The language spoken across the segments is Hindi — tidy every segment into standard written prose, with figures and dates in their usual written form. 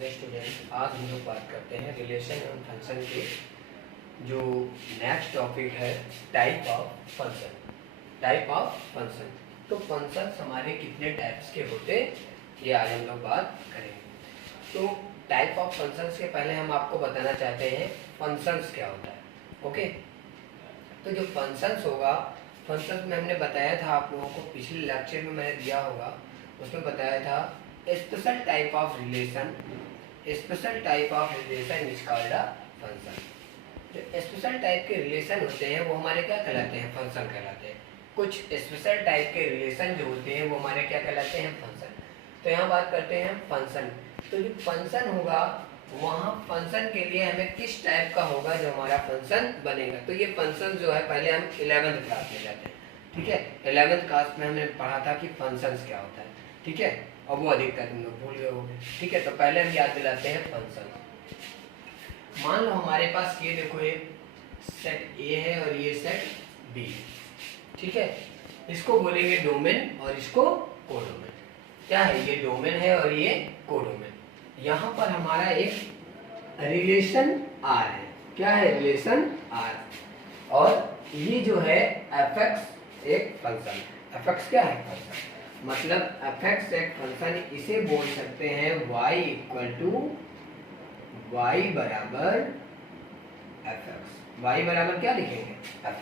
स्टूडेंट, आज हम लोग बात करते हैं रिलेशन एंड फंक्शन के जो नेक्स्ट टॉपिक है type of function. Type of function, तो फंक्शंस हमारे कितने टाइप्स के होते ये आज हम लोग बात करेंगे। तो टाइप ऑफ फंक्शंस के पहले हम आपको बताना चाहते हैं फंक्शंस क्या होता है। ओके, तो जो फंक्शंस होगा, फंक्शंस में हमने बताया था आप लोगों को, पिछले लेक्चर में मैंने दिया होगा, उसमें बताया था special type of relation. Special type of relation is called a function. जो स्पेशल टाइप के रिलेशन होते हैं वो हमारे क्या कहलाते हैं? फंक्शन कहलाते हैं। कुछ स्पेशल टाइप के रिलेशन जो होते हैं वो हमारे क्या कहलाते हैं? फंक्शन। तो यहाँ बात करते हैं फंक्शन। तो जो फंक्शन होगा वहाँ फंक्शन के लिए हमें किस टाइप का होगा जो हमारा फंक्शन बनेगा। तो ये फंक्शन जो है पहले हम 11th क्लास में जाते हैं, ठीक है। 11th क्लास में हमने पढ़ा था कि फंक्शंस क्या होता है, ठीक है, और वो अधिकतर तुम लोग भूल गए होंगे, ठीक है। तो पहले हम याद दिलाते हैं फंक्शन। मान लो हमारे पास ये देखो एक सेट ए है और ये सेट बी, ठीक है। इसको बोलेंगे डोमेन और इसको कोडोमेन। क्या है? ये डोमेन है और ये कोडोमेन। यहाँ पर हमारा एक रिलेशन आर है। क्या है? Relation R. और ये जो है एफ एक फंक्शन। एफ क्या है? फंक्शन। मतलब एफ एक फंक्शन, इसे बोल सकते हैं y इक्वल टू वाई बराबर एफ। y बराबर क्या लिखेंगे? एफ,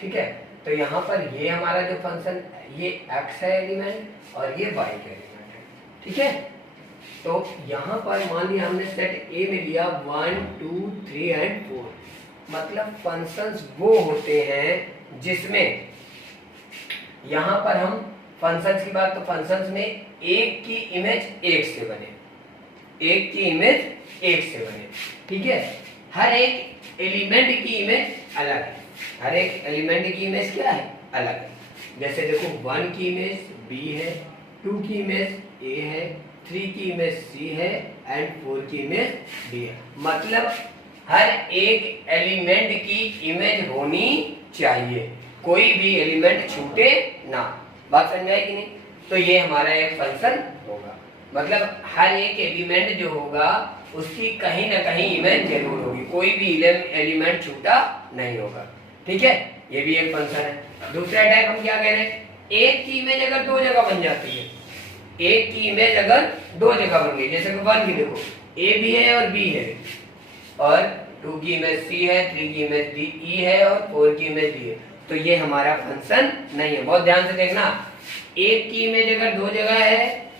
ठीक है। तो यहाँ पर ये हमारा जो फंक्शन, ये x है एलिमेंट और ये y का एलिमेंट है, ठीक है। तो यहाँ पर मान लिया हमने सेट A में लिया 1 2 3 एंड 4। मतलब फंक्शंस वो होते हैं जिसमें यहाँ पर हम फंक्शंस की बात, तो फंक्शंस में एक की इमेज एक से बने, एक की इमेज एक से बने, ठीक है। हर एक एलिमेंट की इमेज अलग है। हर एक एलिमेंट की इमेज क्या है? अलग है। जैसे देखो 1 की इमेज B है, 2 की इमेज A है, 3 की इमेज C है एंड 4 की इमेज D है। मतलब हर एक एलिमेंट की इमेज होनी चाहिए, कोई भी एलिमेंट छूटे ना। बात समझ में आई कि नहीं? तो ये हमारा एक फंक्शन होगा। मतलब हर एक एलिमेंट जो होगा उसकी कहीं ना कहीं इमेज जरूर होगी, कोई भी एलिमेंट छूटा नहीं होगा, ठीक है। ये भी एक फंक्शन है। दूसरा टाइप हम क्या कह रहे हैं? एक की इमेज अगर दो जगह बन जाती है, एक की इमेज अगर दो जगह बन गई, जैसे कि 1 की देखो A भी है और B है, और 2 की इमेज C है, 3 की इमेज E है और 4 की इमेज D है, तो ये हमारा फंक्शन नहीं है। बहुत ध्यान से देखना, एक की इमेज अगर दो जगह है,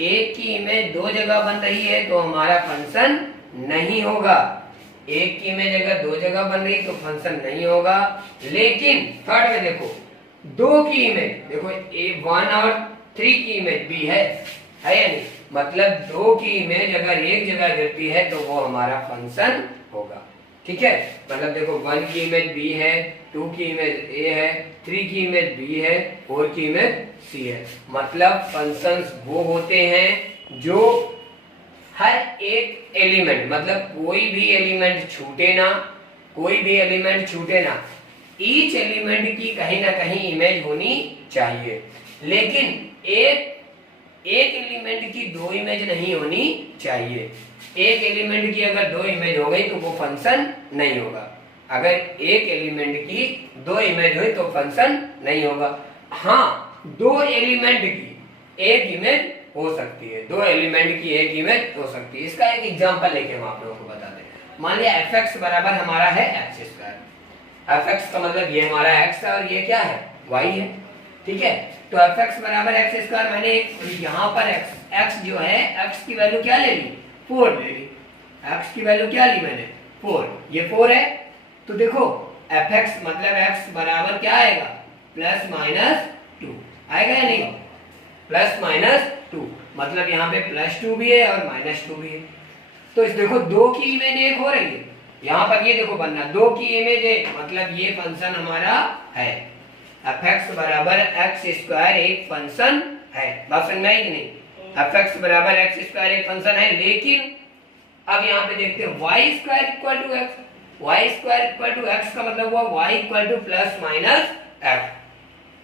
एक की इमेज दो जगह बन रही है तो हमारा फंक्शन नहीं होगा। एक की इमेज अगर दो जगह बन रही तो फंक्शन नहीं होगा। लेकिन थर्ड में देखो, दो की इमेज देखो, A1 और 3 की इमेज B है या नहीं? मतलब दो की इमेज अगर एक जगह गिरती है तो वो हमारा फंक्शन होगा, ठीक है। मतलब देखो 1 की इमेज B है, 2 की इमेज A है, 3 की इमेज B है, 4 की इमेज C है। मतलब फंक्शंस वो होते हैं जो हर एक एलिमेंट, मतलब कोई भी एलिमेंट छूटे ना, कोई भी एलिमेंट छूटे ना, ईच एलिमेंट की कहीं ना कहीं इमेज होनी चाहिए। लेकिन एक एलिमेंट की दो इमेज नहीं होनी चाहिए। एक एलिमेंट की अगर दो इमेज हो गई तो वो फंक्शन नहीं होगा। अगर एक एलिमेंट की दो इमेज हुई तो फंक्शन नहीं होगा। हाँ, दो एलिमेंट की एक इमेज हो सकती है, दो एलिमेंट की एक इमेज हो सकती है। इसका एक एग्जांपल लेके हम आप लोगों को बता दें। मान लिया fx बराबर हमारा है x²। fx का मतलब ये हमारा x है और ये क्या है? y है, ठीक है। तो fx बराबर x², मैंने यहाँ पर x जो है, x की वैल्यू क्या ले ली? 4 ले ली। x की वैल्यू क्या ली मैंने? 4। ये 4 है, तो देखो fx मतलब x बराबर क्या आएगा? +-2 आएगा या नहीं? +-2, मतलब यहाँ पे +2 भी है और -2 भी है। तो इस देखो दो की इमेज एक हो रही है, यहाँ पर ये देखो बनना, दो की इमेज एक, मतलब ये फंक्शन हमारा है। fx बराबर x² एक फंक्शन है। बात समझ में आई कि नहीं? fx बराबर x² एक फंक्शन है। लेकिन अब यहाँ पे देखते हैं y² = x। y² = x का मतलब हुआ y = ±f।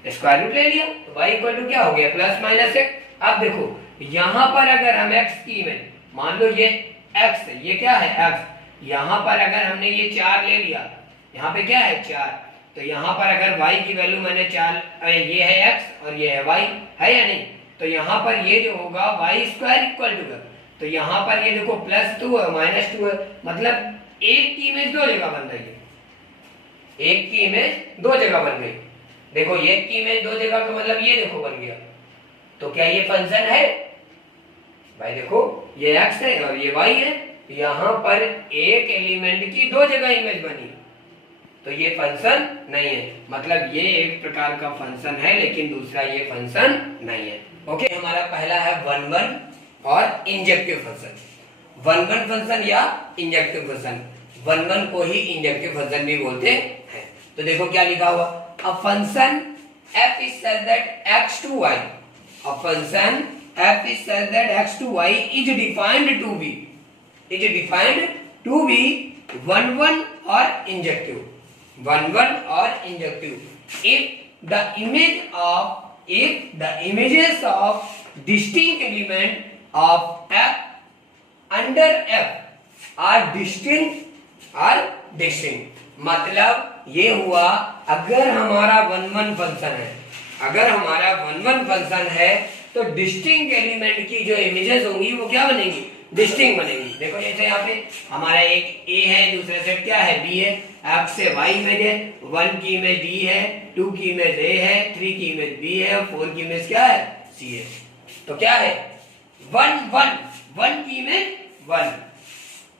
स्क्वायर रूट ले लिया तो y = क्या हो गया? +-1। अब देखो यहाँ पर अगर हम x की इमेज मान लो ये x है, ये क्या है x, यहाँ पर अगर हमने ये 4 ले लिया, यहाँ पे क्या है 4, तो यहाँ पर अगर y की वैल्यू मैंने 4, ये है x और ये है y, है या नहीं, तो यहाँ पर ये जो होगा y स्क्वायर इक्वल टू, तो यहाँ पर ये देखो +2 है -2 है, मतलब एक की इमेज दो जगह बन रही है, एक की इमेज दो जगह बन गई। देखो एक की इमेज दो जगह का मतलब ये देखो बन गया, तो क्या ये फंक्शन है भाई? देखो ये x है और ये y है, यहाँ पर एक एलिमेंट की दो जगह इमेज बनी, तो ये फंक्शन नहीं है, मतलब ये एक प्रकार का फंक्शन है लेकिन दूसरा ये फंक्शन नहीं है। ओके, हमारा पहला है 1 1 और इंजेक्टिव फंक्शन। 1 1 फंक्शन या इंजेक्टिव फंक्शन, 1 1 को ही इंजेक्टिव फंक्शन भी बोलते हैं। तो देखो क्या लिखा हुआ, a function f is such that x to y, a function f is such that x to y is defined to be 1 1 or injective, 1 1 or injective if the images of distinct element of f under f are distinct, मतलब ये हुआ अगर हमारा 1 1 फंक्शन है, अगर हमारा 1 1 फंक्शन है तो डिस्टिंक्ट एलिमेंट की जो इमेजेस होंगी वो क्या बनेंगी, डिस्टिंक्ट बनेगी। देखो जैसे यहाँ पे हमारा एक a है, दूसरा सेट क्या है b है, x से y इमेज है, 1 की इमेज d है, 2 की इमेज a है, 3 की इमेज b है और 4 की इमेज क्या है c है। तो क्या है 1 1, 1 की इमेज 1,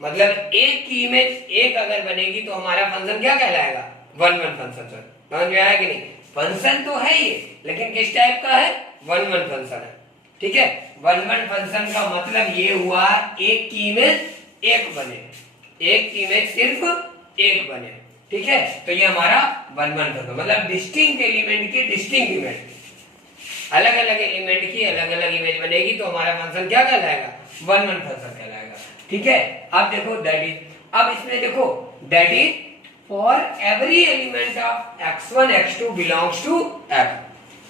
मतलब एक की इमेज एक अगर बनेगी तो हमारा फंक्शन क्या कहलाएगा, 1 1 फंक्शन। समझ में आया कि नहीं? फंक्शन तो है ये लेकिन किस टाइप का है, 1 1 फंक्शन है। ठीक है, 1 1 फंक्शन का मतलब ये हुआ एक की इमेज एक बने, एक की इमेज सिर्फ एक बने। ठीक है, तो ये हमारा 1 1 फंक्शन, मतलब डिस्टिंक्ट एलिमेंट की डिस्टिंक्ट इमेज, अलग अलग एलिमेंट की अलग अलग इमेज बनेगी तो हमारा फंक्शन क्या कहलाएगा, 1 1 फंक्शन कहलाएगा। ठीक है, अब देखो दैट इज, अब इसमें देखो that is for every element of x1 x2 belongs to f,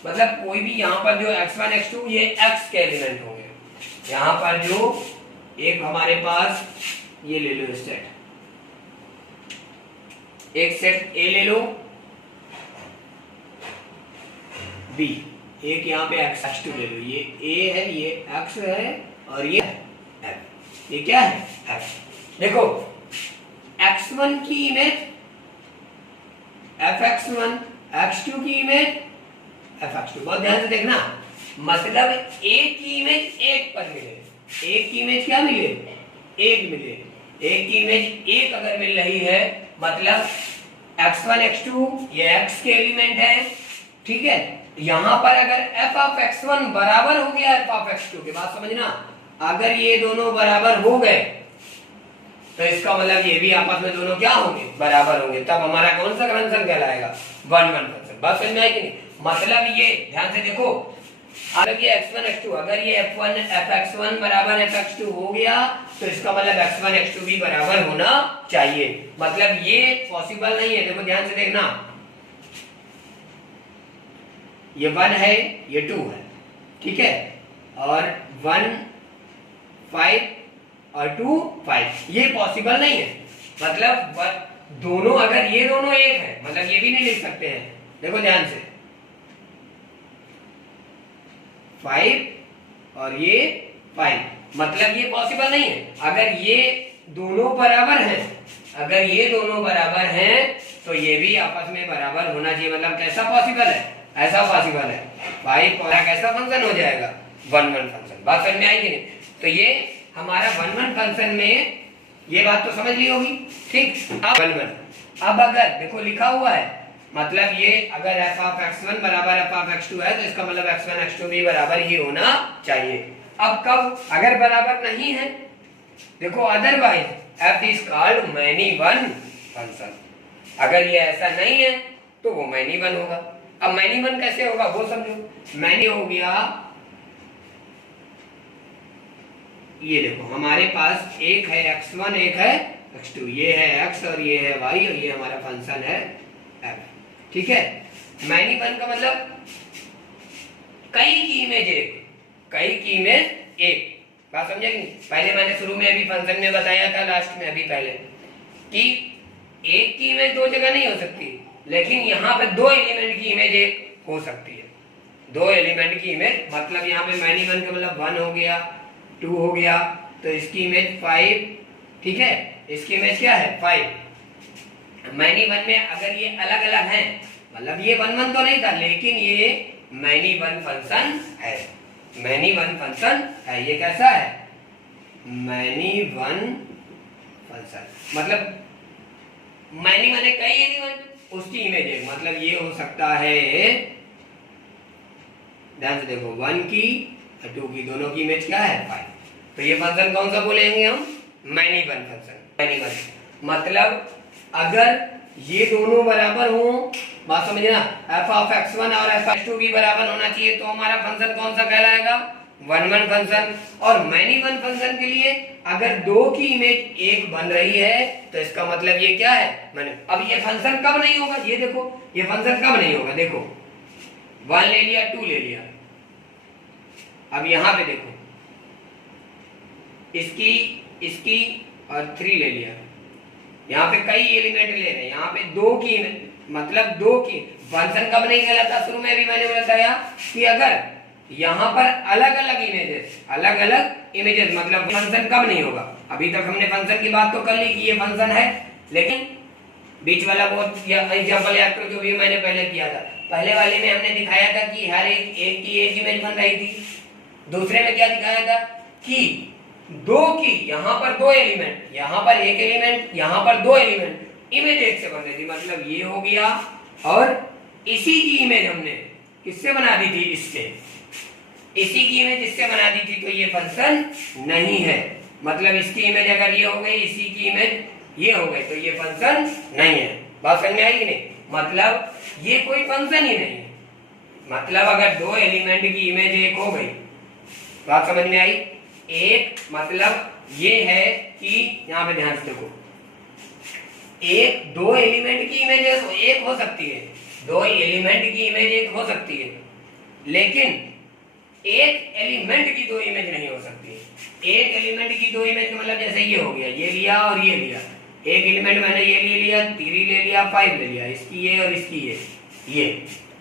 मतलब कोई भी यहाँ पर जो x1 x2 ये x के एलिमेंट होंगे। यहाँ पर जो एक हमारे पास ये ले लो सेट, एक सेट A ले लो, B, एक यहाँ पे x2 ले लो, ये A है, ये x है और ये f, ये क्या है f। देखो x1 की इमेज fx1, x2 की इमेज fx2, बहुत ध्यान से देखना, मतलब एक की इमेज एक पर मिले, एक की इमेज क्या मिले, एक मिले, एक की इमेज एक अगर मिल रही है मतलब x1 x2 ये x के एलिमेंट है। ठीक है, यहां पर अगर f ऑफ x1 बराबर हो गया f ऑफ x2 के, बात समझना, अगर ये दोनों बराबर हो गए तो इसका मतलब ये भी आपस में दोनों क्या होंगे, बराबर होंगे, तब हमारा कौन सा फंक्शन कहलाएगा, 1 1 फंक्शन। बात समझ में आई कि नहीं? मतलब ये ध्यान से देखो, अगर ये x1 x2, अगर ये fx1 बराबर fx2 हो गया तो इसका मतलब x1 x2 भी बराबर होना चाहिए, मतलब ये पॉसिबल नहीं है। देखो ध्यान से देखना, ये 1 है, ये 2 है, ठीक है, और 1 5 और 2 5, ये पॉसिबल नहीं है, मतलब दोनों, अगर ये दोनों एक है मतलब ये भी नहीं लिख सकते हैं। देखो ध्यान से, 5 और ये 5, मतलब ये पॉसिबल नहीं है। अगर ये दोनों बराबर हैं, अगर ये दोनों बराबर हैं तो ये भी आपस में बराबर होना चाहिए, मतलब कैसा पॉसिबल है, ऐसा पॉसिबल है भाई, कैसा फंक्शन हो जाएगा, 1 1 फंक्शन। बात समझ में आई कि नहीं? तो ये हमारा 1 1 फंक्शन में ये बात तो समझ ली होगी। ठीक, अब 1 1, अब अगर देखो लिखा हुआ है, मतलब ये अगर f ऑफ x1 बराबर f ऑफ x2 है तो इसका मतलब x1 x2 भी बराबर ही होना चाहिए। अब कब अगर बराबर नहीं है, देखो otherwise f is called many one function, अगर ये ऐसा नहीं है तो वो मैनी वन होगा। अब मैनी वन कैसे होगा वो समझो, मैनी हो गया, ये देखो हमारे पास एक है x1 एक है x2, ये है x और ये है y और ये हमारा फंक्शन है f। ठीक है, मैनी वन का मतलब कई की इमेज एक, कई की इमेज एक, बात समझे कि नहीं? पहले मैंने शुरू में अभी फंक्शन में बताया था, लास्ट में अभी पहले, कि एक की इमेज दो जगह नहीं हो सकती, लेकिन यहाँ पे दो एलिमेंट की इमेज एक हो सकती है। दो एलिमेंट की इमेज, मतलब यहाँ पे मैनी वन का मतलब 1 हो गया, 2 हो गया, तो इसकी इमेज 5, ठीक है, इसकी इमेज क्या है 5। मैनी वन में अगर ये अलग अलग हैं, मतलब ये 1 1 तो नहीं था, लेकिन ये मैनी वन फंक्शन है, मैनी वन फंक्शन है। ये कैसा है? मैनी वन फंक्शन, मतलब मैनी वन है कई एलिमेंट, उसकी इमेज है, मतलब ये हो सकता है, ध्यान से देखो, 1 की और 2 की, दोनों की इमेज क्या है 5। तो ये फंक्शन कौन सा बोलेंगे हम? Many one function. Many one मतलब अगर ये दोनों बराबर हो, बात समझना, f ऑफ x1 और f ऑफ x2 भी बराबर होना चाहिए, तो हमारा फंक्शन कौन सा कहलाएगा? One one function. और मैनी वन फंक्शन के लिए अगर दो की इमेज एक बन रही है, तो इसका मतलब ये क्या है? मैंने अब ये फंक्शन कब नहीं होगा, ये देखो, ये फंक्शन कब नहीं होगा, देखो 1 ले लिया, 2 ले लिया, अब यहां पे देखो, इसकी और 3 ले लिया, यहाँ पे कई एलिमेंट ले रहे हैं, यहाँ पे दो की, मतलब दो की फंक्शन कब नहीं कहलाता? शुरू में भी मैंने बताया कि अगर यहाँ पर अलग अलग इमेजेस मतलब फंक्शन कब नहीं होगा। अभी तक हमने फंक्शन की बात तो कर ली कि ये फंक्शन है, लेकिन बीच वाला वो एग्जांपल याद करो जो भी मैंने पहले किया था। पहले वाले में हमने दिखाया था कि हर एक की एक इमेज बन रही थी, दूसरे में क्या दिखाया था कि दो की, यहाँ पर दो एलिमेंट, यहाँ पर एक एलिमेंट, यहाँ पर दो एलिमेंट, इमेज एक से बन रही थी, मतलब ये हो गया। और इसी की इमेज हमने किससे बना दी थी? इससे, इसी की इमेज इससे बना दी थी, तो ये फंक्शन नहीं है। मतलब इसकी इमेज अगर ये हो गई, इसी की इमेज ये हो गई, तो ये फंक्शन नहीं है। बात समझ में आई कि नहीं? मतलब ये कोई फंक्शन ही नहीं है। मतलब अगर दो एलिमेंट की इमेज एक हो गई, बात समझ में आई? एक मतलब ये है कि यहां पे ध्यान से देखो, एक दो एलिमेंट की इमेज एक हो सकती है, दो एलिमेंट की इमेज एक हो सकती है, लेकिन एक एलिमेंट की दो इमेज नहीं हो सकती। एक एलिमेंट की दो इमेज मतलब जैसे ये हो गया, ये लिया और ये लिया, एक एलिमेंट मैंने ये ले लिया, 3 ले लिया, 5 ले लिया, इसकी ये और इसकी ये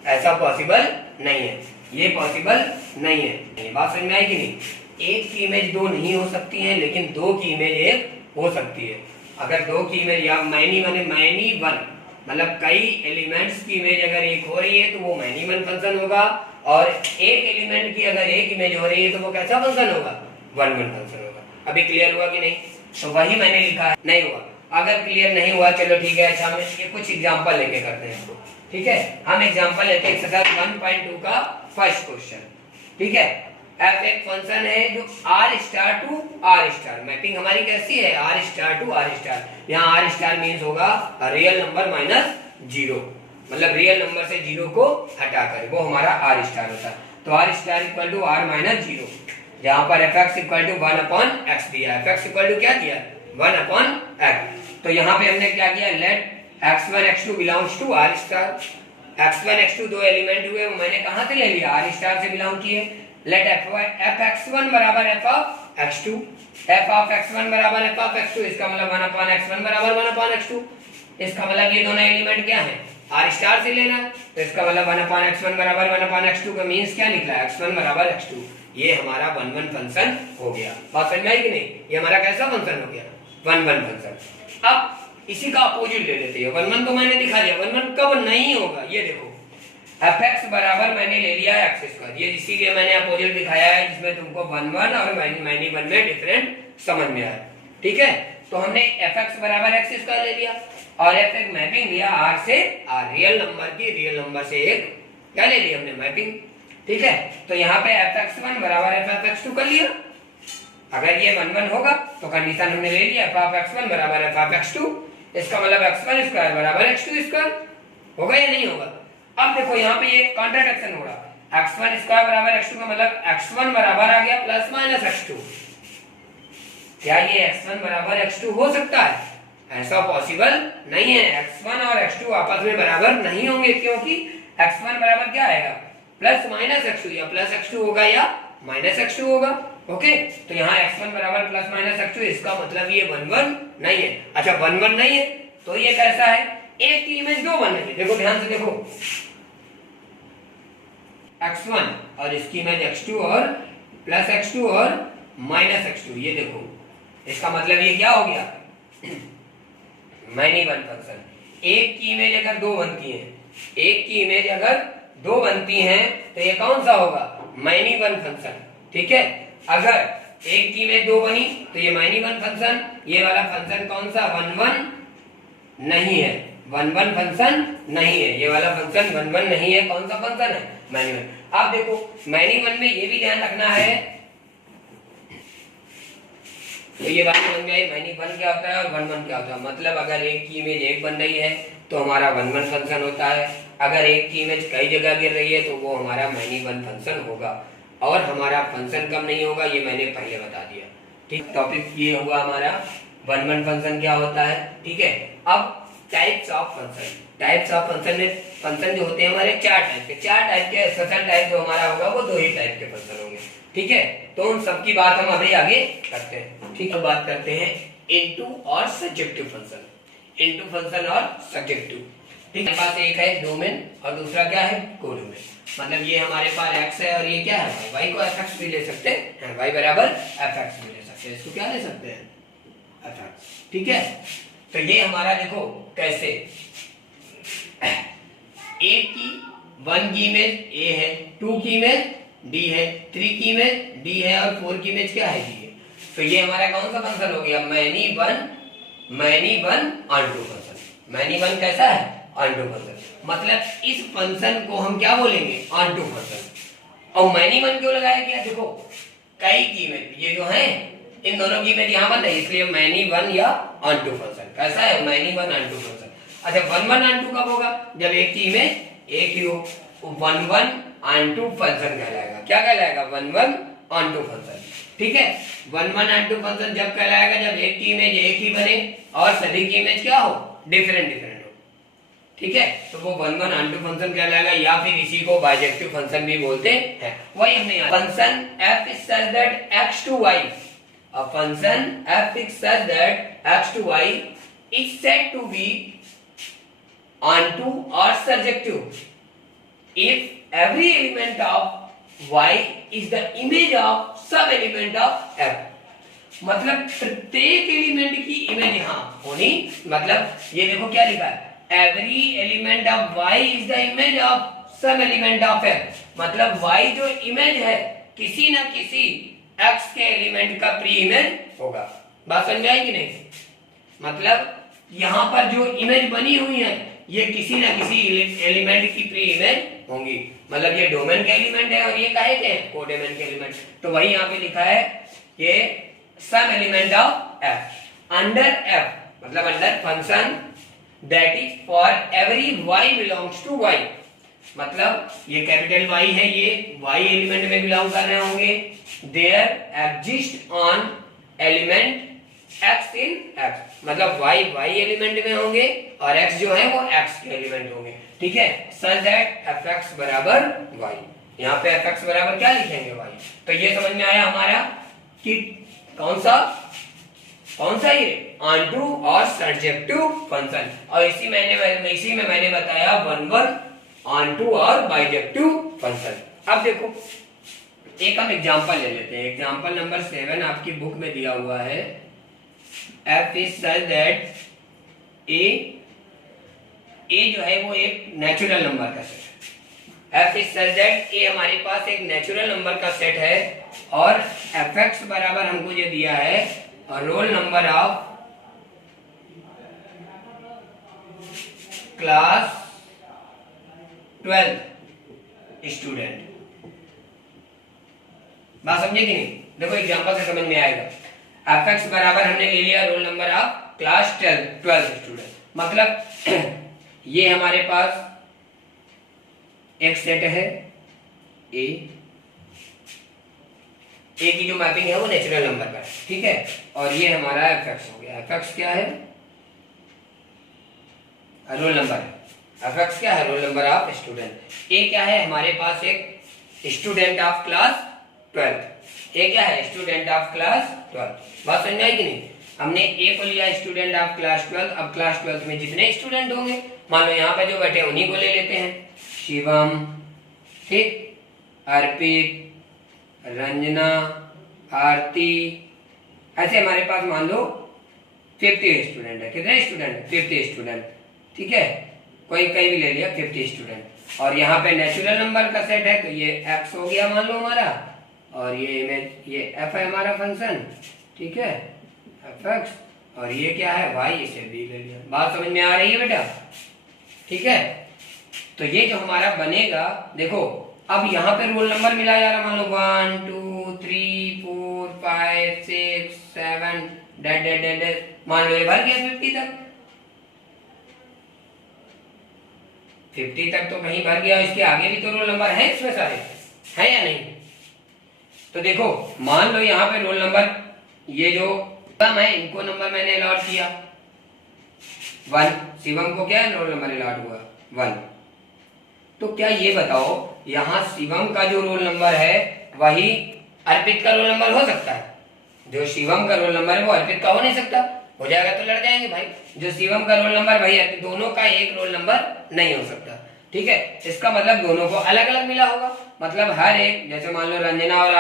ऐसा पॉसिबल नहीं है, ये पॉसिबल नहीं है। बात समझ में आई कि नहीं? एक की इमेज दो नहीं हो सकती है, लेकिन दो की इमेज एक हो सकती है। अगर दो की इमेज, या मैनी वन मतलब कई एलिमेंट्स की इमेज अगर एक हो रही है तो वो मैनी वन फंक्शन होगा, और एक एलिमेंट की अगर एक इमेज हो रही है तो वो कैसा फंक्शन होगा? वन वन फंक्शन होगा। अभी क्लियर हुआ कि नहीं? तो वही मैंने लिखा है, नहीं हुआ। अगर क्लियर नहीं हुआ चलो ठीक है, अच्छा हम इसके कुछ एग्जांपल लेके करते हैं इसको, ठीक है। हम एग्जांपल लेते हैं एक्सरसाइज 1.2 का फर्स्ट क्वेश्चन, ठीक है। f एक फंक्शन है जो r star to r star, mapping हमारी कैसी है? r star to r star. यहाँ r स्टार मींस होगा रियल नंबर माइनस 0, मतलब रियल नंबर से 0 को हटाकर वो हमारा r स्टार होता है। तो r star equal to r minus 0, जहाँ पर fx इक्वल टू 1/x दिया है। fx इक्वल टू क्या दिया? 1/x। तो यहाँ पे हमने क्या किया? Let x1 x2 belongs to r star. x1 x2 दो एलिमेंट हुए, मैंने कहाँ से ले लिया? r स्टार से बिलोंग किए। लेट fx1 बराबर f of x2, f of x1 बराबर f ऑफ x2, इसका मतलब 1/x1 बराबर 1/x2। इसका मतलब ये दोनों एलिमेंट क्या है? r स्टार से लेना है, तो इसका मतलब 1/x1 बराबर 1/x2 का मींस क्या निकला? x1 बराबर x2। ये हमारा वन वन फंक्शन हो गया। बात समझ में आई कि नहीं? ये हमारा कैसा फंक्शन हो गया? One one function. अब इसी का अपोजिट ले लेते हैं। वन वन तो मैंने दिखा दिया, वन वन कब नहीं होगा ये देखो। fx बराबर मैंने ले लिया x स्क्वायर, ये इसीलिए मैंने अपोजिट दिखाया है, जिसमें तुमको वन वन और मैनी वन में डिफरेंट समझ में आया, ठीक है। तो हमने fx बराबर x स्क्वायर ले लिया और f एक मैपिंग लिया r से r, रियल नंबर की रियल नंबर से एक क्या ले लिया हमने? मैपिंग, ठीक है। तो यहाँ पे fx1 बराबर f(x2) कर लिया। अगर ये 1 1 होगा तो कंडीशन हमने ले लिया f(x1) बराबर f(x2), इसका मतलब x1 स्क्वायर बराबर x2 स्क्वायर होगा या नहीं होगा? अब देखो यहाँ पे ये कॉन्ट्रडिक्शन हो रहा, x1 स्क्वायर बराबर x2 का मतलब x1 बराबर आ गया प्लस माइनस x2। क्या ये x1 बराबर x2 हो सकता है? ऐसा पॉसिबल नहीं है। x1 और x2 आपस में बराबर नहीं होंगे, क्योंकि x1 बराबर क्या आएगा? प्लस माइनस x2, या प्लस x2 होगा या माइनस x2 होगा। ओके, तो यहाँ x1 बराबर प्लस माइनस x2, इसका मतलब ये 1 1 नहीं है। अच्छा 1 1 नहीं है तो ये कैसा है, एक की इमेज दो बन रही है। देखो ध्यान से देखो, x1 और इसकी इमेज x2 और प्लस x2 और माइनस x2, ये देखो इसका मतलब ये क्या हो गया, मैनी वन फंक्शन। एक की इमेज अगर दो बनती है, एक की इमेज अगर दो बनती हैं तो ये कौन सा होगा, मैनी वन फंक्शन। ठीक है, अगर एक की इमेज दो बनी तो ये मैनी वन फंक्शन। ये वाला फंक्शन कौन सा, 1 1 नहीं है, 1 1 फंक्शन नहीं है, ये वाला फंक्शन 1 1 नहीं है। कौन सा फंक्शन है, मैनी वन। अब देखो मैनी वन में ये भी ध्यान रखना है, तो ये बात समझ में आई, मैनी वन क्या होता है और 1 1 क्या होता है। मतलब अगर एक की इमेज एक बन रही है तो हमारा 1 1 फंक्शन होता है, अगर एक की इमेज कई जगह गिर रही है तो वो हमारा मैनी वन फंक्शन होगा, और हमारा फंक्शन कब नहीं होगा ये मैंने पहले बता दिया। ठीक, टॉपिक ये होगा हमारा 1 1 फंक्शन क्या होता है। ठीक है, अब types of function. Types of function में फंक्शन जो होते हैं हमारे चार टाइप के, चार टाइप के। स्पेशल टाइप जो हमारा होगा वो दो ही टाइप के फंक्शन होंगे। ठीक है, तो उन सब की बात हम अभी आगे करते हैं। ठीक है, बात करते हैं इनटू और सब्जेक्टिव फंक्शन। इनटू फंक्शन और सब्जेक्टिव। ठीक है, पास एक है डोमेन और दूसरा क्या है, कोडोमेन। मतलब ये हमारे पास x है और ये क्या है, y को fx भी ले सकते हैं, y बराबर fx भी ले सकते हैं, इसको क्या ले सकते हैं, fx। ठीक है, तो ये हमारा देखो कैसे, a की 1 की इमेज a है, 2 की इमेज d है, 3 की इमेज d है और 4 की इमेज क्या है, d है। तो ये हमारा कौन सा फंक्शन हो गया, many one onto function. Many one कैसा है, ऑनटू फंक्शन। मतलब इस फंक्शन को हम क्या बोलेंगे, ऑनटू फंक्शन। और मैनी वन क्यों लगाया गया, देखो कई की इमेज, ये जो है इन दोनों की इमेज यहाँ बन रही है, इसलिए मैनी वन या ऑनटू फंक्शन। कैसा है, मैनी वन ऑनटू फंक्शन। अच्छा 1 1 ऑनटू कब होगा, जब एक की इमेज एक ही हो, 1 1 ऑनटू फंक्शन कहलाएगा। क्या कहलाएगा, 1 1 ऑनटू फंक्शन। ठीक है, 1 1 ऑनटू फंक्शन जब कहलाएगा जब एक की इमेज एक ही बने और सभी की इमेज क्या हो, डिफरेंट डिफरेंट हो। ठीक है, तो वो 1 1 ऑनटू फंक्शन कहलाएगा, या फिर इसी को बाइजेक्टिव फंक्शन भी बोलते हैं। वही हमने function f is such that x to y, a function f is such that x to y is said to be onto or surjective if every element of y is the image of सब एलिमेंट ऑफ f। मतलब प्रत्येक एलिमेंट की इमेज यहाँ होनी, मतलब ये देखो क्या लिखा है, every element of y is the image of सब एलिमेंट ऑफ f। मतलब y जो इमेज है किसी ना किसी x के एलिमेंट का प्री इमेज होगा। बात समझ आएगी नहीं, मतलब यहाँ पर जो इमेज बनी हुई है ये किसी ना किसी एलिमेंट की प्री इमेज होंगी। मतलब ये डोमेन के एलिमेंट है और ये काहे के हैं, कोडोमेन के एलिमेंट। तो वही यहाँ पे लिखा है ये some element of f under f, मतलब under function that is for every y belongs to y। मतलब ये कैपिटल Y है, ये y एलिमेंट में बिलोंग कर रहे होंगे। There exist an element x in x, मतलब y एलिमेंट में होंगे और x जो है वो x के एलिमेंट होंगे। ठीक है, सच दैट fx बराबर y, यहाँ पे fx बराबर क्या लिखेंगे, y। तो ये समझ में आया हमारा कि कौन सा ये ऑनटू और सब्जेक्टिव फंक्शन। और इसी में मैंने बताया 1 1 ऑनटू और बाइजेक्टिव फंक्शन। अब देखो एक हम एग्जांपल ले लेते हैं। एग्जांपल नंबर 7 आपकी बुक में दिया हुआ है, f is such that a जो है वो एक नेचुरल नंबर का सेट है। f is such that a हमारे पास एक नेचुरल नंबर का सेट है और fx बराबर हमको ये दिया है roll number of class 12 student. बात समझे कि नहीं, देखो एग्जांपल से समझ में आएगा। fx बराबर हमने ले लिया roll number of class 12 student. मतलब ये हमारे पास एक सेट है a की जो मैपिंग है वो नेचुरल नंबर का है। ठीक है, और ये हमारा fx हो गया। fx क्या है, रोल नंबर है। fx क्या है, roll number of student. a क्या है, हमारे पास एक स्टूडेंट ऑफ क्लास 12th। ए क्या है? Student of class 12। बात समझ में आई कि नहीं? हमने ए को लिया स्टूडेंट ऑफ क्लास 12। अब क्लास 12 में जितने स्टूडेंट होंगे, मान लो यहाँ पे जो बैठे उन्हीं को ले लेते हैं। शिवम, ठीक, अर्पित, रंजना, आरती, ऐसे हमारे पास मान लो 50 स्टूडेंट है। कितने स्टूडेंट है? 50 स्टूडेंट, ठीक है, कोई कहीं भी ले लिया 50 स्टूडेंट। और यहाँ पे नेचुरल नंबर का सेट है, तो ये x हो गया मान लो हमारा, और ये इमेज ये f है हमारा फंक्शन, ठीक है, fx, और ये क्या है? y, इसे b ले लिया। बात समझ में आ रही है बेटा? ठीक है, तो ये जो हमारा बनेगा, देखो अब यहाँ पे रोल नंबर मिला जा रहा, मान लो 1 2 3 4 5 6 7 डेड डेड डेड, मान लो ये भर गया 50 तक। 50 तक तो कहीं भर गया, इसके आगे भी तो रोल नंबर है इसमें सारे, है या नहीं? तो देखो मान लो यहाँ पे रोल नंबर, ये जो शिवम है इनको नंबर मैंने अलॉट किया 1, शिवम को क्या रोल नंबर अलॉट हुआ 1। तो क्या ये बताओ, यहाँ शिवम का जो रोल नंबर है वही अर्पित का रोल नंबर हो सकता है? जो शिवम का रोल नंबर है वो अर्पित का हो नहीं सकता, हो जाएगा तो लड़ जाएंगे भाई। जो शिवम का रोल नंबर भाई अर्पित, दोनों का एक रोल नंबर नहीं हो सकता, ठीक है। इसका मतलब दोनों को अलग अलग मिला होगा, मतलब हर एक, जैसे मान लो रंजना और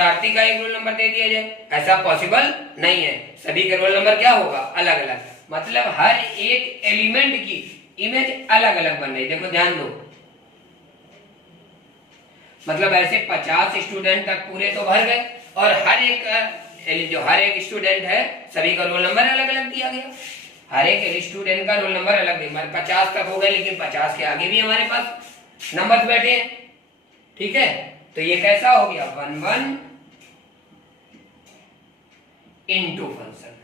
आरती का एक रोल नंबर दे दिया जाए, ऐसा पॉसिबल नहीं है। सभी के रोल नंबर क्या होगा? अलग अलग, मतलब हर एक एलिमेंट की इमेज अलग अलग बन रही। देखो ध्यान दो, मतलब ऐसे 50 स्टूडेंट तक पूरे तो भर गए, और हर एक स्टूडेंट है सभी का रोल नंबर अलग अलग दिया गया। हर एक स्टूडेंट का रोल नंबर अलग दिया, 50 तक हो गए, लेकिन 50 के आगे भी हमारे पास नंबर बैठे हैं, ठीक है। तो ये कैसा हो गया? 1 1 इनटू फंक्शन।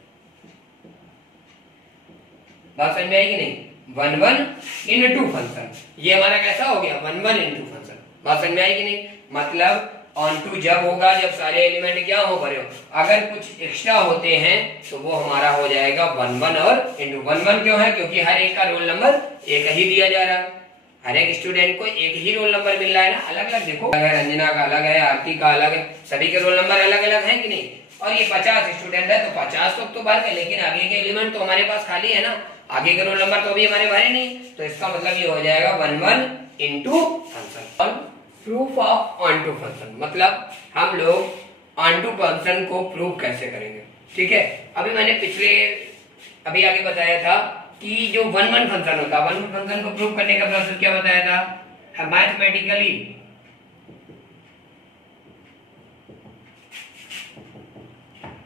बात समझ में आई कि नहीं? 1 1 इनटू फंक्शन, ये हमारा कैसा हो गया? 1 1 इनटू फंक्शन। बात समझ में आई कि नहीं? मतलब ऑन टू जब होगा, जब सारे एलिमेंट क्या हो भरे हो, अगर कुछ एक्स्ट्रा होते हैं तो वो हमारा हो जाएगा 1 1 और इनटू 1 1। क्यों है? क्योंकि हर एक का रोल नंबर एक ही दिया जा रहा है, हर एक स्टूडेंट को एक ही रोल नंबर मिल रहा है ना। अलग अलग देखो, रंजना का अलग है, आरती का अलग है, सभी के रोल नंबर अलग अलग हैं कि नहीं? और ये 50 स्टूडेंट है तो 50 तक तो भर गए, लेकिन आगे के एलिमेंट तो हमारे पास खाली है ना, आगे के रोल नंबर तो अभी हमारे भरे नहीं। तो इसका मतलब ये हो जाएगा 1 1 into function. Proof of onto function, मतलब हम लोग ऑनटू फंक्शन को प्रूव कैसे करेंगे, ठीक है। अभी मैंने अभी आगे बताया था कि जो 1 1 फंक्शन होता है, 1 1 फंक्शन को प्रूव करने का प्रोसेस क्या बताया था?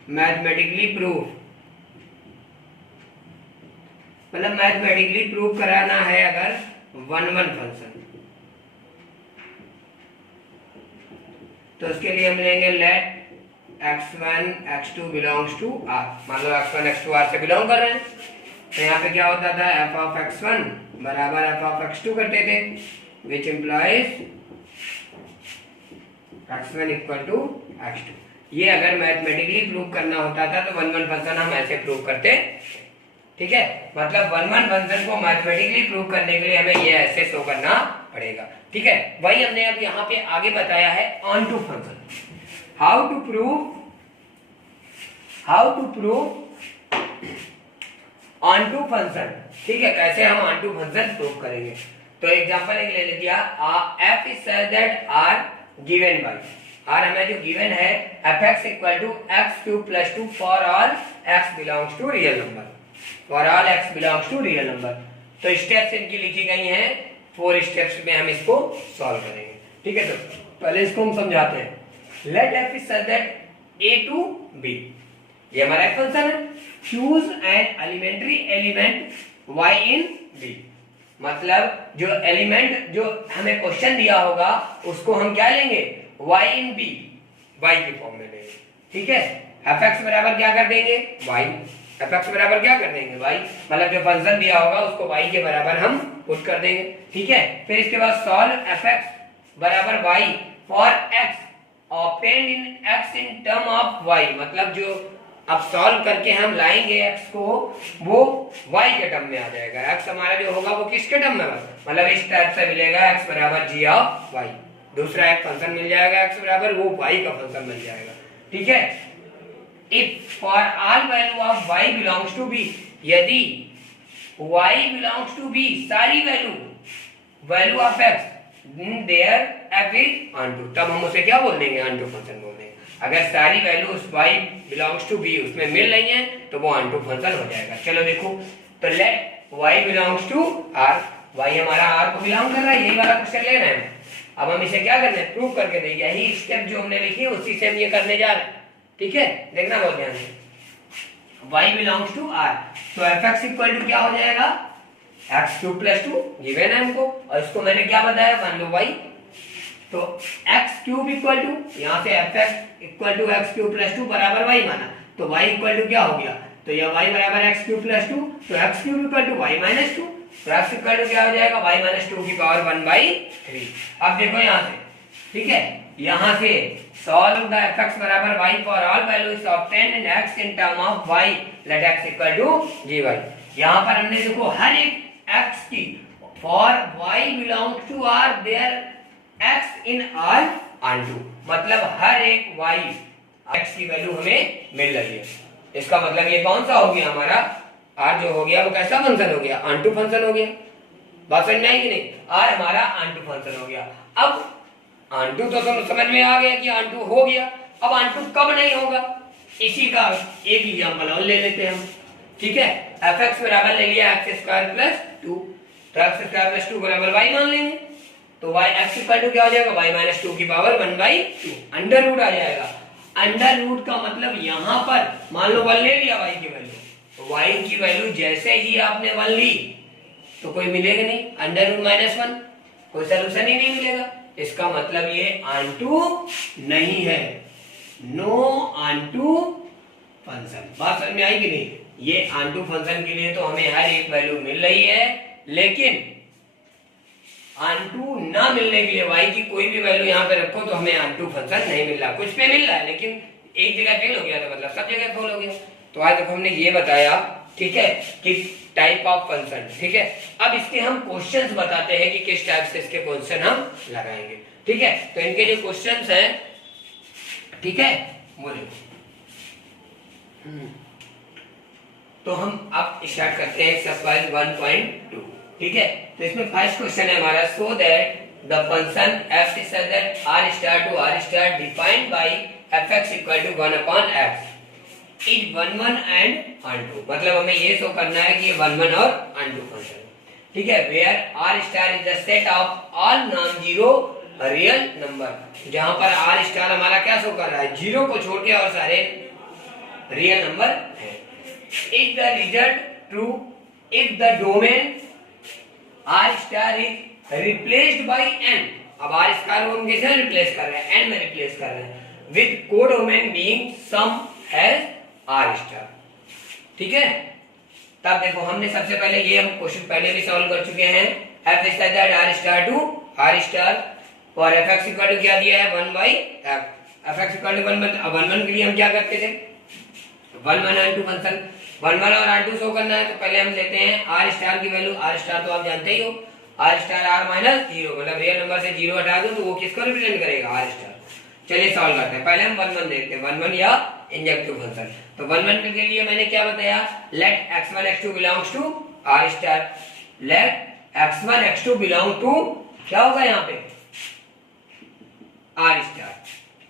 मैथमेटिकली प्रूफ, मतलब मैथमेटिकली प्रूव कराना है अगर 1 1 फंक्शन, तो उसके लिए हम लेंगे late x1 x2 belongs to r। मान लो x1 x2 r से बिलोंग कर रहे हैं, तो यहाँ पे क्या होता था? f ऑफ x1 बराबर f ऑफ x2 करते थे, which implies x1 equal to x2। ये अगर मैथमेटिकली प्रूव करना होता था तो 1 1 फंक्शन हम ऐसे प्रूव करते, ठीक है। मतलब 1 1 फंक्शन को मैथमेटिकली प्रूव करने के लिए हमें ये ऐसे शो करना पड़ेगा, ठीक है। वही हमने अब यहाँ पे आगे बताया है onto function, how to prove onto function, ठीक है। कैसे हम ऑन टू फंक्शन प्रूव करेंगे? तो एग्जांपल एक ले लिया, f is such that r given by, r हमें जो गिवन है fx equal to x3 + 2 for all x belongs to real number, for all x belongs to real number. तो स्टेप्स इनकी लिखी गई हैं, 4 स्टेप्स में हम इसको सॉल्व करेंगे, ठीक है। तो पहले इसको हम समझाते हैं। Let f is such that a to b, ये हमारा एक फंक्शन है। Choose an elementary element y in b, मतलब जो एलिमेंट जो हमें क्वेश्चन दिया होगा उसको हम क्या लेंगे? y इन b, y के फॉर्म में लेंगे, ठीक है। fx बराबर क्या कर देंगे? y, fx बराबर क्या कर देंगे? y, मतलब जो फंक्शन दिया होगा उसको y के बराबर हम पुट कर देंगे, ठीक है। फिर इसके बाद सॉल्व fx बराबर y for x obtained in x in term of y, मतलब जो अब सॉल्व करके हम लाएंगे x को, वो y के टर्म में आ जाएगा। x हमारा जो होगा वो किसके टर्म में होगा? मतलब इस टाइप से मिलेगा x बराबर g ऑफ y, दूसरा एक फंक्शन मिल जाएगा x बराबर, वो y का फंक्शन मिल जाएगा। ठीक है, if for all value of y belongs to b, यदि y बिलोंग्स टू b, सारी value of x there f is onto, तब हम उसे क्या बोल देंगे, ऑनटू फंक्शन बोल देंगे। अगर सारी values y belongs to b उसमें मिल रही हैं तो वो ऑनटू फंक्शन हो जाएगा। चलो देखो, तो let y belongs to r, y हमारा r को बिलोंग कर रहा है, यही वाला क्वेश्चन ले रहे हैं। अब हम इसे क्या करना है, प्रूव करके देंगे। यही स्टेप जो हमने लिखी है उसी से हम ये करने जा रहे हैं। ठीक है, देखना बहुत ध्यान से, y बिलोंग्स टू r, तो fx इक्वल टू क्या हो जाएगा, x³ + 2 गिवन है हमको, और इसको मैंने क्या बताया, मान लो y, तो x³ इक्वल टू, यहाँ से fx इक्वल टू x³ + 2 बराबर y माना, तो y इक्वल टू क्या हो गया, तो यह y बराबर x³ + 2, तो x³ इक्वल टू y - 2, तो x इक्वल टू क्या हो जाएगा, y - 2 की पावर 1/3। अब देखो यहाँ से, ठीक है, यहाँ से सॉल्व द fx बराबर y for all values obtained in x in term of y, let x equal to gy। यहाँ पर हमने देखो हर एक x की, for y belongs to r there x in r onto, मतलब हर एक y x की वैल्यू हमें मिल रही है। इसका मतलब ये कौन सा हो गया, हमारा r जो हो गया वो कैसा फंक्शन हो गया, ऑनटू फंक्शन हो गया। बात समझ में आई कि नहीं, r हमारा ऑनटू फंक्शन हो गया। अब ऑनटू तो समझ में आ गया कि ऑनटू हो गया, अब ऑनटू कब नहीं होगा, इसी का एक एग्जांपल और ले लेते हैं हम। ठीक है, fx बराबर ले लिया x² + 2, तो x² + 2 बराबर y मान लेंगे, तो y x इक्वल टू क्या हो जाएगा, y - 2 की पावर 1/2, अंडर रूट आ जाएगा। अंडर रूट का मतलब यहाँ पर मान लो 1 ले लिया y की वैल्यू, तो y की वैल्यू जैसे ही आपने 1 ली तो कोई मिलेगा नहीं, अंडर रूट -1, कोई सोल्यूशन ही नहीं मिलेगा। इसका मतलब ये ऑनटू नहीं है, नो ऑनटू फंक्शन। बात समझ में आई कि नहीं, ये ऑनटू फंक्शन के लिए तो हमें हर एक वैल्यू मिल रही है, लेकिन ऑनटू ना मिलने के लिए y की कोई भी वैल्यू यहाँ पे रखो तो हमें ऑनटू फंक्शन नहीं मिल रहा। कुछ पे मिल रहा है लेकिन एक जगह फेल हो गया तो मतलब सब जगह फेल हो गया। तो आज तक हमने ये बताया, ठीक है, कि टाइप ऑफ फंक्शन। ठीक है, अब इसके हम क्वेश्चंस बताते हैं कि किस टाइप से इसके क्वेश्चन हम लगाएंगे। ठीक है, तो इनके जो क्वेश्चंस हैं, ठीक है, वो देखो। तो हम अब स्टार्ट करते हैं एक्सरसाइज 1.2। ठीक है, तो इसमें फर्स्ट क्वेश्चन है हमारा, so that the function f such that r star to r star defined by fx equal to 1/x is 1 and onto, मतलब हमें ये शो करना है कि ये 1 और onto फंक्शन। ठीक है, where r star is the set of all non-zero real number, जहां पर r star हमारा क्या शो कर रहा है, जीरो को छोड़ के और सारे रियल नंबर है। Is the result true if the domain r star is replaced by n, अब r star को हम कैसे रिप्लेस कर रहे हैं, n में रिप्लेस कर रहे हैं, with codomain being sum as r star। ठीक है, तब देखो हमने सबसे पहले ये हम क्वेश्चन पहले भी सॉल्व कर चुके हैं, f such that r star to r star और fx इक्वल टू क्या दिया है, 1/f, fx इक्वल टू 1 के लिए हम क्या करते थे, 1 और 2 फंक्शन 1 और r2 शो करना है, तो पहले हम लेते हैं r स्टार की वैल्यू, r स्टार तो आप जानते ही हो, r स्टार r - 0, मतलब रियल नंबर से 0 हटा दो तो वो किसको रिप्रेजेंट करेगा, r स्टार। चलिए सॉल्व करते हैं, पहले हम 1 देखते हैं, 1 या इंजेक्टिव फंक्शन। तो 1 के लिए मैंने क्या बताया, let x1 x2 belongs to r star, let x1 x2 belong to, क्या होगा यहाँ पे, r star,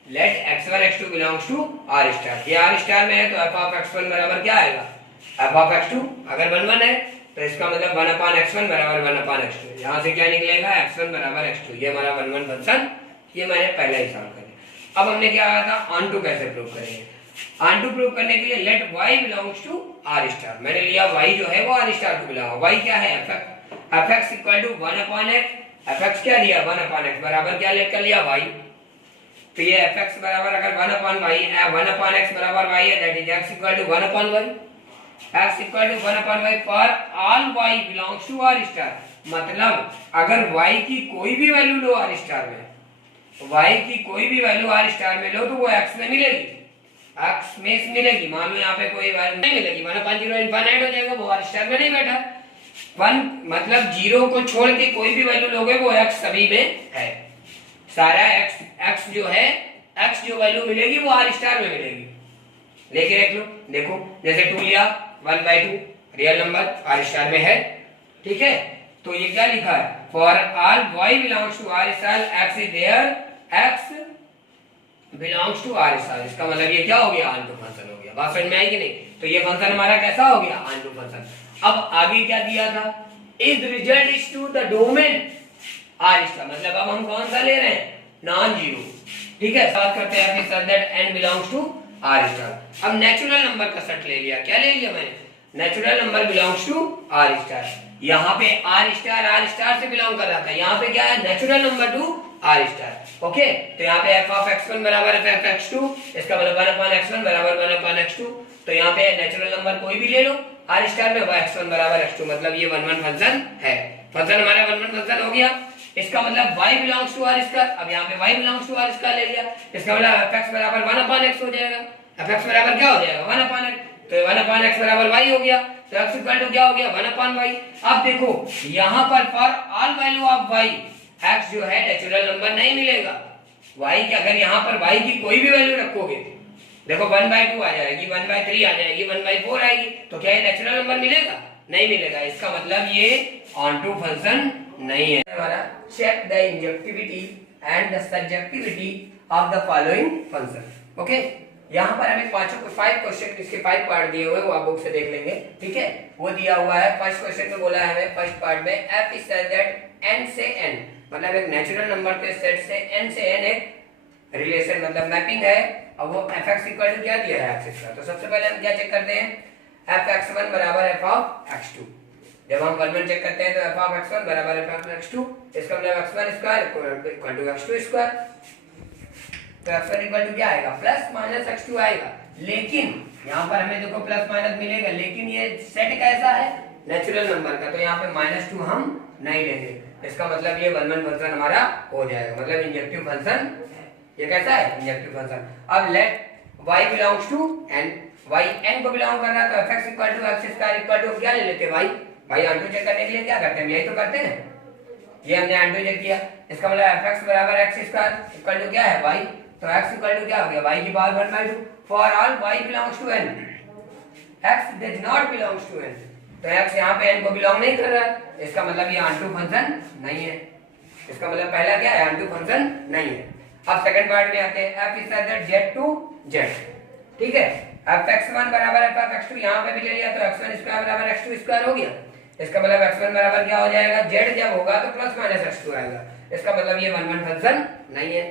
let x1 x2 belongs to r star. ये r स्टार में है तो f ऑफ x1 बराबर क्या आएगा, f ऑफ x2, अगर 1 है तो इसका मतलब 1/x1 बराबर 1/x2, यहाँ से क्या निकलेगा, x1 बराबर x2, ये हमारा 1 फंक्शन, ये मैंने पहले ही सॉल्व कर दिया। अब हमने क्या कहा था, ऑनटू कैसे प्रूव करेंगे, ऑनटू प्रूव करने के लिए let y belongs to r star, मैंने लिया y जो है वो r स्टार को बिलोंग, y क्या है, fx equal to 1/x, fx क्या दिया, 1/x बराबर क्या लेकर लिया, y, तो ये fx बराबर अगर 1/x बराबर y है, that is x equal to 1/y, x equal to 1/y for all y belongs to r star, मतलब अगर y की कोई भी वैल्यू लो r स्टार में, y की कोई भी वैल्यू r स्टार में लो तो वो x में मिलेगी, x में मिलेगी। मान लो यहाँ पे कोई वैल्यू नहीं मिलेगी, 1/0 इनफाइनाइट हो जाएगा, वो r स्टार में नहीं बैठा, 1 मतलब 0 को छोड़ के कोई भी वैल्यू लोगे वो x सभी में है। सारा x जो है, x जो वैल्यू मिलेगी वो r स्टार में मिलेगी। लेके रख लो, देखो जैसे 2 लिया 1/2 रियल नंबर r स्टार में है, ठीक है। तो ये क्या लिखा है, for all y belongs to r star x is there x belongs to r star. इसका मतलब ये क्या हो गया, ऑनटू फंक्शन हो गया। बात समझ में आई कि नहीं? तो ये फंक्शन हमारा कैसा हो गया, ऑनटू फंक्शन। अब आगे क्या दिया था, is result is to the domain r star, मतलब अब हम कौन सा ले रहे हैं, नॉन जीरो, ठीक है। बात करते हैं फिर such that n belongs to r star. अब नेचुरल नंबर का सेट ले लिया, क्या ले लिया मैंने, natural number belongs to r star. यहाँ पे r स्टार से बिलोंग कर रहा था, यहाँ पे क्या है, natural number two r star. Okay, तो यहाँ पे f ऑफ x1 बराबर f ऑफ x2, इसका मतलब 1/x1 बराबर 1/x2। तो यहाँ पे नेचुरल नंबर कोई भी ले लो r स्टार में, वह x1 बराबर x2, मतलब ये 1 1 फंक्शन है। फंक्शन हमारा 1 1 फंक्शन हो गया। इसका मतलब y belongs to r square, अब यहाँ पे y belongs to r square ले लिया, इसका मतलब fx बराबर 1/x हो जाएगा। fx बराबर क्या हो जाएगा, 1/x, तो 1/x बराबर y हो गया। तो x इक्वल टू क्या हो गया, 1/y। अब देखो यहाँ पर for all value of y, x जो है नेचुरल नंबर नहीं मिलेगा। y के अगर यहाँ पर y की कोई भी वैल्यू रखोगे, देखो 1/2 आ जाएगी, 1/3 आ जाएगी, 1/4 आएगी, तो क्या ये नेचुरल नंबर मिलेगा, नहीं मिलेगा। इसका मतलब ये ऑनटू फंक्शन नहीं है हमारा। Check the injectivity and the subjectivity of the following function. Okay, यहाँ पर हमें 5 क्वेश्चन, इसके 5 पार्ट दिए हुए हैं, वो आप बुक से देख लेंगे, ठीक है। वो दिया हुआ है फर्स्ट क्वेश्चन में, बोला है हमें फर्स्ट पार्ट में f is such that n से n, मतलब एक नेचुरल नंबर के सेट से n से n एक रिलेशन मतलब मैपिंग है। अब वो fx इक्वल टू क्या दिया है, x स्क्वायर। तो सबसे पहले हम क्या चेक करते हैं, fx1 बराबर f ऑफ x2। जब हम 1 1 चेक करते हैं तो f ऑफ x1 बराबर f ऑफ x2, इसका मतलब x1 square equal to x2 square. तो x1 इक्वल टू क्या आएगा, प्लस माइनस x2 आएगा। लेकिन यहाँ पर हमें देखो प्लस माइनस मिलेगा, लेकिन ये सेट कैसा है, नेचुरल नंबर का, तो यहाँ पे -2 हम नहीं लेंगे। इसका मतलब ये 1 1 फंक्शन हमारा हो जाएगा, मतलब इंजेक्टिव फंक्शन। ये कैसा है, इंजेक्टिव फंक्शन। अब let y belongs to n, y n को बिलोंग कर रहा है, तो fx equal to x square equal to क्या ले लेते हैं, y ऑनटू चेक करने के लिए क्या करते हैं, यही तो करते हैं। ये हमने ऑनटू चेक किया, इसका मतलब fx बराबर x स्क्वायर इक्वल टू क्या है, y, तो x इक्वल टू क्या हो गया, y की power 1/2। For all y belongs to n, x does not belongs to n, तो x यहाँ पे n को बिलोंग नहीं कर रहा है, इसका मतलब ये ऑनटू फंक्शन नहीं है। इसका मतलब पहला क्या है, ऑनटू फंक्शन नहीं है। अब सेकंड पार्ट में आते हैं, f is such that z to z, ठीक है। fx1 बराबर f ऑफ x2, यहाँ पे भी ले लिया, तो x1 स्क्वायर बराबर x2 स्क्वायर हो गया। इसका मतलब x1 बराबर क्या हो जाएगा, z जब होगा तो प्लस माइनस x2 आएगा। इसका मतलब ये 1 1 फंक्शन नहीं है,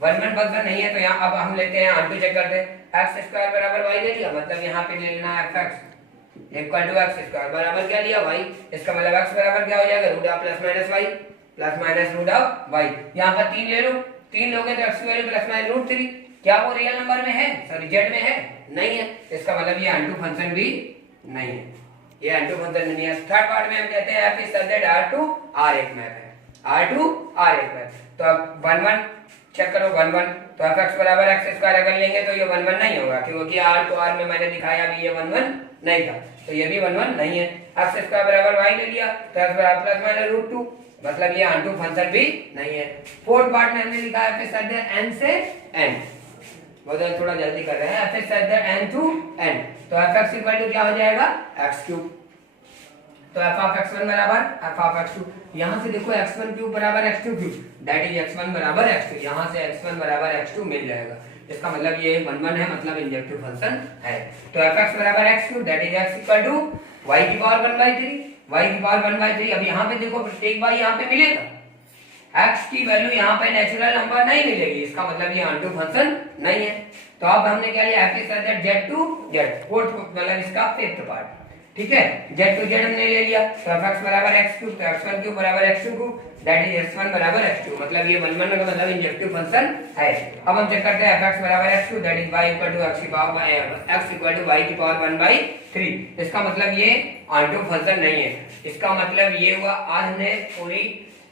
1 1 फंक्शन नहीं है। तो यहाँ अब हम लेते हैं, ऑनटू चेक करते हैं, x स्क्वायर बराबर y ले लिया, मतलब यहाँ पे ले लेना है fx equal to x square बराबर क्या लिया, y। इसका मतलब x बराबर क्या हो जाएगा, root of plus minus y, plus minus root of y। यहाँ पर 3 ले लो, 3 लोगे तो x की वैल्यू प्लस माइनस रूट 3, क्या वो रियल नंबर में है, सॉरी z में है, नहीं है। इसका मतलब ये ऑनटू फंक्शन भी नहीं है, ये ऑनटू फंक्शन नहीं है। थर्ड पार्ट में हम कहते हैं f is such that r to r एक मैप है, r टू r एक मैप। तो अब 1 1 चेक करो, 1 1, तो fx बराबर x स्क्वायर अगर लेंगे तो ये 1 1 नहीं होगा, क्योंकि r को r में मैंने दिखाया भी ये 1 1 नहीं था, तो ये भी 1 1 नहीं है। x स्क्वायर बराबर y ले लिया, तो x बराबर प्लस माइनस रूट 2, मतलब ये ऑनटू फंक्शन भी नहीं है। फोर्थ पार्ट में हमने लिखा है f is such that n से n, बहुत थोड़ा जल्दी कर रहे हैं, f is such that n to n, तो fx इक्वल टू क्या हो जाएगा, x3। तो f ऑफ x1 बराबर f ऑफ x2, यहाँ से देखो x1 क्यूब बराबर x2 cube, that is x1 बराबर x2, यहाँ से x1 बराबर x2 मिल जाएगा। इसका मतलब ये 1 1 है, मतलब इंजेक्टिव फंक्शन है। तो fx बराबर x3, that is x equal to y की पावर 1/3, y की पावर 1/3। अब यहाँ पे देखो प्रत्येक y यहाँ पे मिलेगा, x की वैल्यू यहाँ पे नेचुरल नंबर नहीं मिलेगी, इसका मतलब ये ऑनटू फंक्शन नहीं है। तो अब हमने क्या लिया, f is such that z to z, fourth मतलब इसका फिफ्थ पार्ट, ठीक है। z टू z हमने ले लिया, तो fx बराबर x3, तो x1 क्यूब बराबर x2 cube, that is x1 बराबर x2, मतलब ये 1 1 का मतलब इंजेक्टिव फंक्शन है। अब हम चेक करते हैं fx बराबर x2, that is y equal to x की power x equal to y की पावर 1/3। इसका मतलब ये ऑनटू फंक्शन नहीं है। इसका मतलब ये हुआ, आज हमने पूरी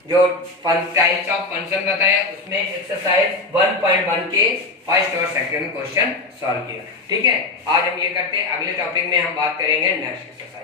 जो टाइप्स ऑफ फंक्शन बताया उसमें एक्सरसाइज 1.1 के फर्स्ट और सेकंड क्वेश्चन सॉल्व किया, ठीक है। आज हम ये करते हैं, अगले टॉपिक में हम बात करेंगे नेक्स्ट एक्सरसाइज।